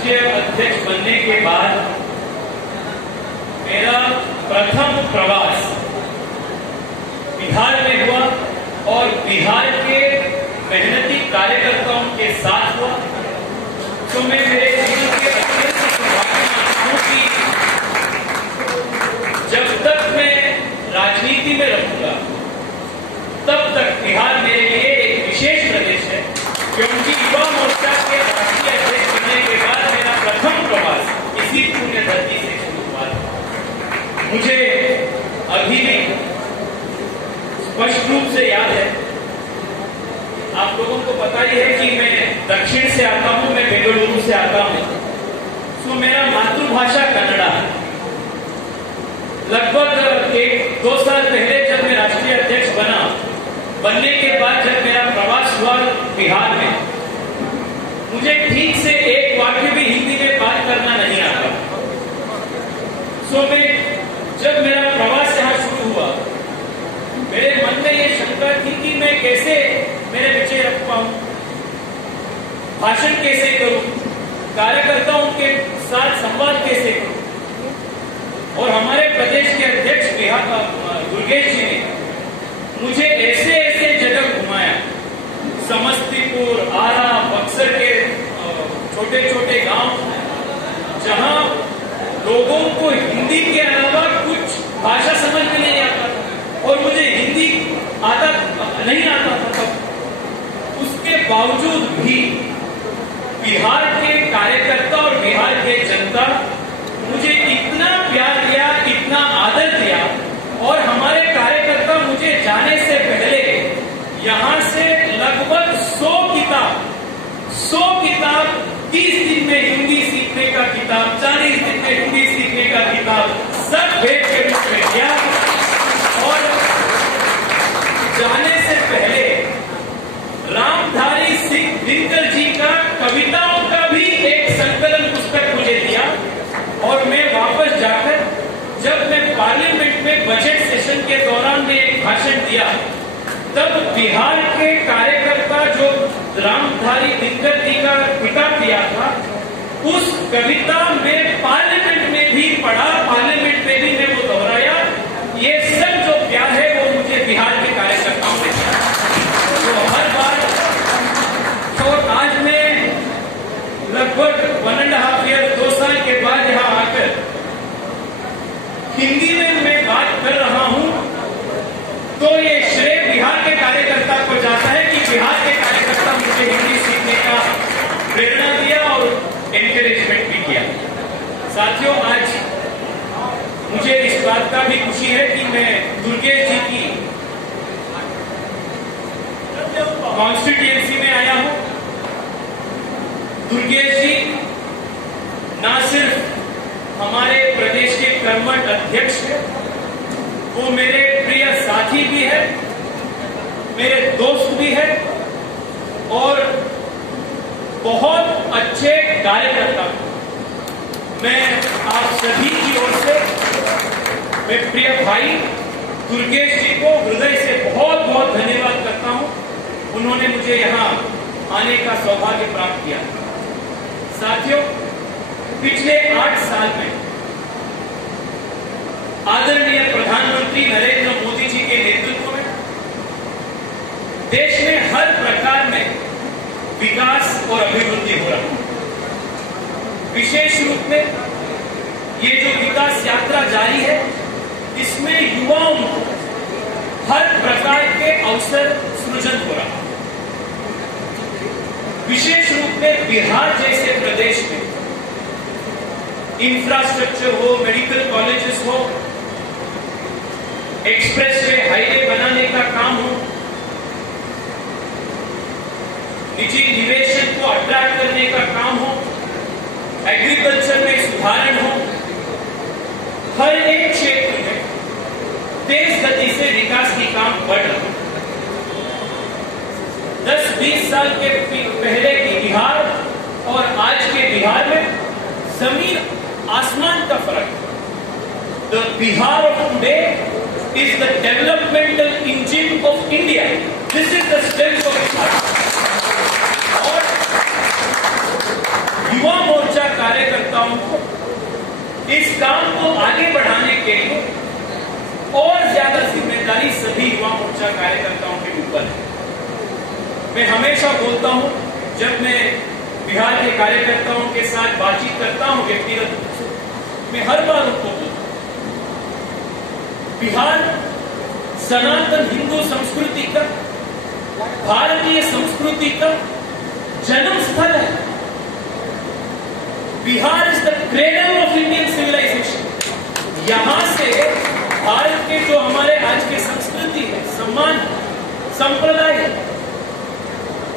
राष्ट्रीय अध्यक्ष बनने के बाद मेरा प्रथम प्रवास बिहार में हुआ और बिहार के मेहनती कार्यकर्ताओं के साथ हुआ। तो मैं मेरे जीवन के अत्यंत सौभाग्यवान हूं कि जब तक मैं राजनीति में रहूंगा तब तक बिहार मेरे लिए एक विशेष प्रदेश है, क्योंकि युवा मोर्चा के राष्ट्रीय अध्यक्ष बनने के बाद मेरा प्रथम प्रवास इसी पुण्य धरती से शुरू हुआ था। मुझे अभी भी स्पष्ट रूप से याद है, आप लोगों को पता ही है कि मैं दक्षिण से आता हूं, मैं बेंगलुरु से आता हूं, तो मेरा मातृभाषा कन्नड़ा है। लगभग 1-2 साल पहले जब मैं राष्ट्रीय अध्यक्ष बनने के बाद जब मेरा प्रवास हुआ बिहार में, मुझे ठीक से एक वाक्य भी हिंदी में बात करना नहीं आता। जब मेरा प्रवास यहाँ शुरू हुआ, मेरे मन में ये शंका थी कि मैं कैसे मेरे विषय रख पाऊं, भाषण कैसे करूं, कार्यकर्ताओं के साथ संवाद कैसे करूं। और हमारे प्रदेश के अध्यक्ष दुर्गेश जी ने मुझे ऐसे ऐसे जगह घुमाया, समस्तीपुर, आरा, बक्सर के छोटे छोटे गांव, जहां लोगों को हिंदी के अलावा कुछ भाषा समझ में नहीं आता था और मुझे हिंदी नहीं आता था। उसके बावजूद भी बिहार के कार्यकर्ता और बिहार के जनता मुझे इतना प्यार दिया, इतना आदर दिया, और हमारे कार्यकर्ता मुझे जाने से पहले यहां से लगभग 100 किताब 30 दिन में हिंदी सीखने का किताब, 40 दिन में हिंदी सीखने का किताब सब भेंट के रूप में दिया। और जाने से पहले रामधारी सिंह दिनकर जी का कविताओं का भी एक संकलन पुस्तक मुझे दिया। और मैं वापस जाकर जब मैं पार्लियामेंट में बजट सेशन के दौरान में एक भाषण दिया, तब बिहार के कार्यकर्ता जो रामधारी दिनकर जी का किताब दिया था, उस कविता में पार्लियामेंट में भी पढ़ा, पार्लियामेंट में भी मैं वो दोहराया। ये सब जो प्यार है वो मुझे बिहार के कार्यकर्ताओं ने दिया। तो हर बार, तो आज मैं लगभग 1.5 ईयर 2 साल के बाद यहाँ आकर हिंदी में मैं बात कर रहा हूं, तो ये श्रेय बिहार के कार्यकर्ता को जाता है कि बिहार के कार्यकर्ता मुझे हिंदी सीखने का प्रेरणा दिया और एनकरेजमेंट भी किया। साथियों, आज मुझे इस बात का भी खुशी है कि मैं दुर्गेश जी की कॉन्स्टिट्यूएंसी में आया हूं। दुर्गेश जी ना सिर्फ हमारे प्रदेश के कर्मठ अध्यक्ष है, वो मेरे प्रिय साथी भी है, मेरे दोस्त भी है और बहुत अच्छे कार्यकर्ता। मैं आप सभी की ओर से मैं प्रिय भाई दुर्गेश जी को हृदय से बहुत बहुत धन्यवाद करता हूं। उन्होंने मुझे यहां आने का सौभाग्य प्राप्त किया। साथियों, पिछले 8 साल में आदरणीय प्रधानमंत्री नरेंद्र मोदी जी के नेतृत्व में देश में हर प्रकार में विकास और अभिवृद्धि हो रहा है। विशेष रूप में ये जो विकास यात्रा जारी है, इसमें युवाओं को हर प्रकार के अवसर सृजन हो रहा है। विशेष रूप में बिहार जैसे प्रदेश में इंफ्रास्ट्रक्चर हो, मेडिकल कॉलेजेस हो, एक्सप्रेसवे, हाईवे बनाने का काम हो, निजी निवेशन को अट्रैक्ट करने का काम हो, एग्रीकल्चर में सुधारण हो, हर एक क्षेत्र में तेज गति से विकास की काम बढ़ रहा है। 10-20 साल के पहले की बिहार और आज के बिहार में जमीन आसमान का फर्क है। The Bihar of today is the developmental engine of India. This is the strength of Bihar. और युवा मोर्चा इस काम को आगे बढ़ाने के लिए और ज्यादा जिम्मेदारी सभी युवा मोर्चा कार्यकर्ताओं के ऊपर है। मैं हमेशा बोलता हूं, जब मैं बिहार के कार्यकर्ताओं के साथ बातचीत करता हूं व्यक्तिगत रूप से, मैं हर बार उनको बोलता हूं, बिहार सनातन हिंदू संस्कृति का, भारतीय संस्कृति का जन्म स्थल है। Bihar is the cradle of Indian civilisation. यहां से भारत के जो हमारे आज के संस्कृति है, सम्मान, संप्रदाय है,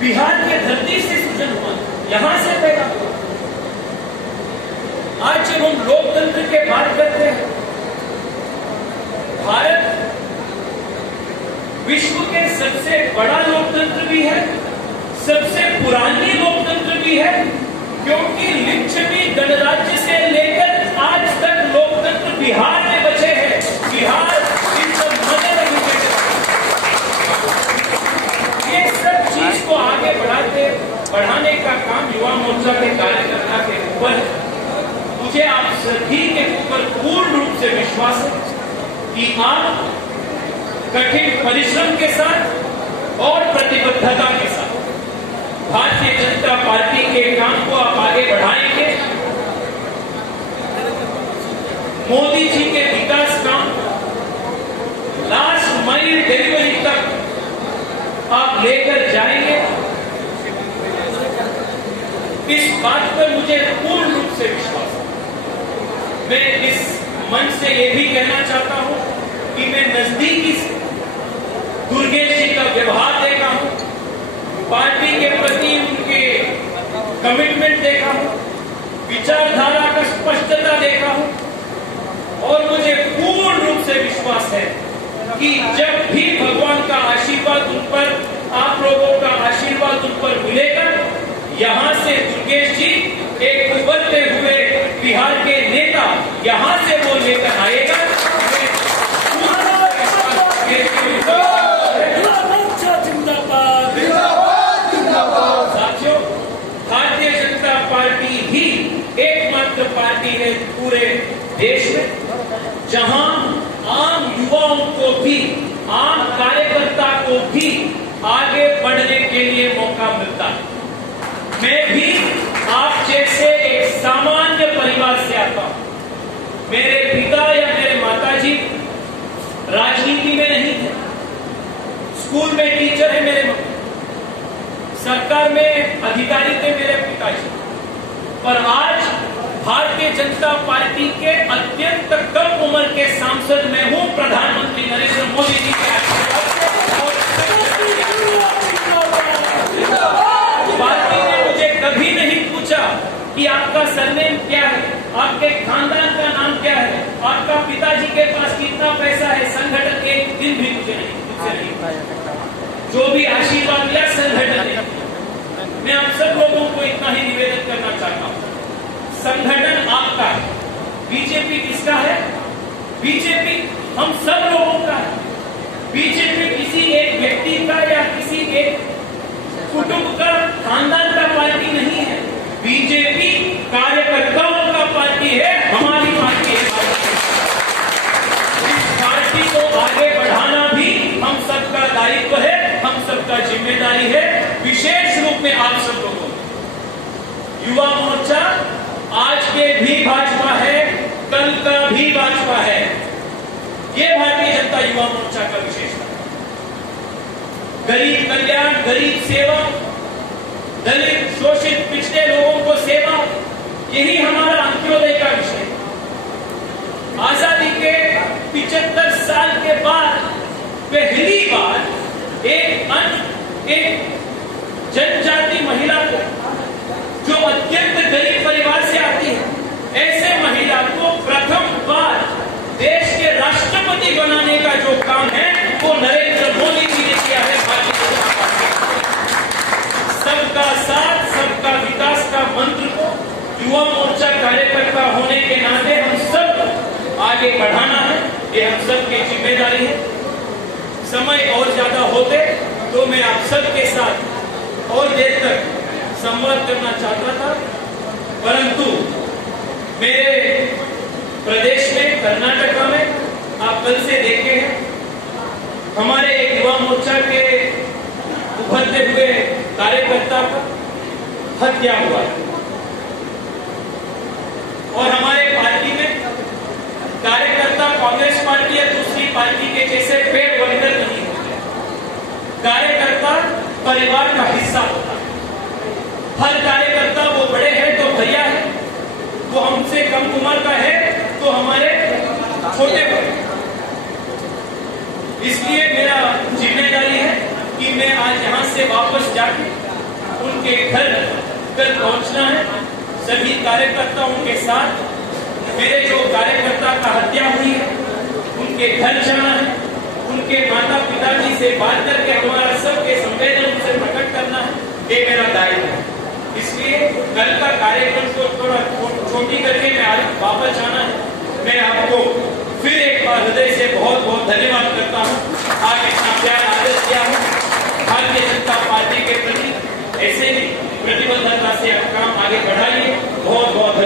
बिहार के धरती से सृजन हुआ, यहां से पैदा हुआ। आज जब हम लोकतंत्र की बात करते हैं, भारत विश्व के सबसे बड़ा लोकतंत्र भी है, सबसे पुरानी लोकतंत्र भी है, क्योंकि लिच्छवी गणराज्य से लेकर आज तक लोकतंत्र बिहार में बचे हैं। बिहार ये सब चीज को आगे बढ़ाने का काम युवा मोर्चा के कार्यकर्ता के ऊपर है। मुझे आप सभी के ऊपर पूर्ण रूप से विश्वास है कि आप कठिन परिश्रम के साथ और प्रतिबद्धता के साथ भारतीय जनता पार्टी के काम को आप आगे बढ़ाएंगे। मोदी जी के विकास काम लास्ट माइल डिलीवरी तक आप लेकर जाएंगे, इस बात पर मुझे पूर्ण रूप से विश्वास है। मैं इस मंच से यह भी कहना चाहता हूं कि मैं नजदीकी से दुर्गेश जी का व्यवहार देखा हूं, पार्टी के प्रति उनके कमिटमेंट देखा हूं, विचारधारा का स्पष्टता देखा हूं, और मुझे पूर्ण रूप से विश्वास है कि जब भी भगवान का आशीर्वाद उन पर, आप लोगों का आशीर्वाद उन पर मिलेगा, यहां से दुर्गेश जी एक उभरते हुए बिहार के नेता यहां से वो लेकर आएगा। साथियों, भारतीय जनता पार्टी ही एकमात्र पार्टी है पूरे देश में जहां आम युवाओं को भी, आम कार्यकर्ता को भी आगे बढ़ने के लिए मौका मिलता है। मैं भी आप जैसे एक सामान्य परिवार से आता हूं। मेरे पिता या मेरे माताजी राजनीति में नहीं थे, स्कूल में टीचर है मेरे मम्मी, सरकार में अधिकारी थे मेरे पिताजी, और आज भारतीय जनता पार्टी के अत्यंत कम उम्र के सांसद मैं हूं, प्रधानमंत्री नरेंद्र मोदी जी के आशीर्वाद से। पार्टी ने मुझे कभी नहीं पूछा कि आपका सरनेम क्या है, आपके खानदान का नाम क्या है, आपका पिताजी के पास कितना पैसा है। संगठन एक दिन भी मुझे नहीं, जो भी आशीर्वाद दिया संगठन ने। मैं आप सब लोगों को इतना ही निवेदन करना चाहता हूं, संगठन आपका है, बीजेपी किसका है? बीजेपी हम सब लोगों का है। बीजेपी किसी एक व्यक्ति का या किसी एक कुटुंब का, खानदान का पार्टी नहीं है। बीजेपी कार्यकर्ताओं का पार्टी है, हमारी पार्टी है। इस पार्टी को आगे बढ़ाना भी हम सबका दायित्व है, हम सबका जिम्मेदारी है, विशेष रूप में आप सब लोगों को। युवा मोर्चा आज के भी भाजपा है, कल का भी भाजपा है। ये भारतीय जनता युवा मोर्चा का विशेषता है। गरीब कल्याण, गरीब सेवा, दलित, शोषित, पिछड़े लोगों को सेवा, यही हमारा अंत्योदय का विषय है। आजादी के 75 साल के बाद पहली बार एक जनजाति महिला को, जो अत्यंत गरीब परिवार से आती है, ऐसे महिला को प्रथम बार देश के राष्ट्रपति बनाने का जो काम है वो नरेंद्र मोदी जी ने किया है। भारतीय जनता पार्टी सबका साथ, सबका विकास का मंत्र को युवा मोर्चा कार्यकर्ता होने के नाते हम सब आगे बढ़ाना है, ये हम सब की जिम्मेदारी है। समय और ज्यादा होते तो मैं आप सब के साथ और देर तक संवाद करना चाहता था, परंतु मेरे प्रदेश में, कर्नाटका में आप कल से देखे हैं, हमारे एक युवा मोर्चा के उभरते हुए कार्यकर्ता का हत्या हुआ है। और हमारे पार्टी में कार्यकर्ता कांग्रेस पार्टी या दूसरी पार्टी के जैसे पेड़ बनकर नहीं होते। कार्यकर्ता परिवार का हिस्सा होता है। हर कार्यकर्ता वो बड़े हैं तो भैया है, वो हमसे कम उम्र का है तो हमारे छोटे बड़े। इसलिए मेरा जिम्मेदारी है कि मैं आज यहां से वापस जाके उनके घर कल पहुंचना है। सभी कार्यकर्ताओं के साथ मेरे जो कार्यकर्ता का हत्या हुई है उनके घर जाना है, उनके माता पिताजी से बात करके हमारा सबके संवेदन उनसे प्रकट करना है, ये मेरा दायित्व है। इसलिए कल का कार्यक्रम को थोड़ा छोटी करके मैं आज वापस जाना है। मैं आपको फिर एक बार हृदय से बहुत बहुत धन्यवाद करता हूँ। आज इतना प्यार आदर किया हूँ। भारतीय जनता पार्टी के प्रति ऐसे ही प्रतिबद्धता से काम आगे बढ़ाइए। बहुत बहुत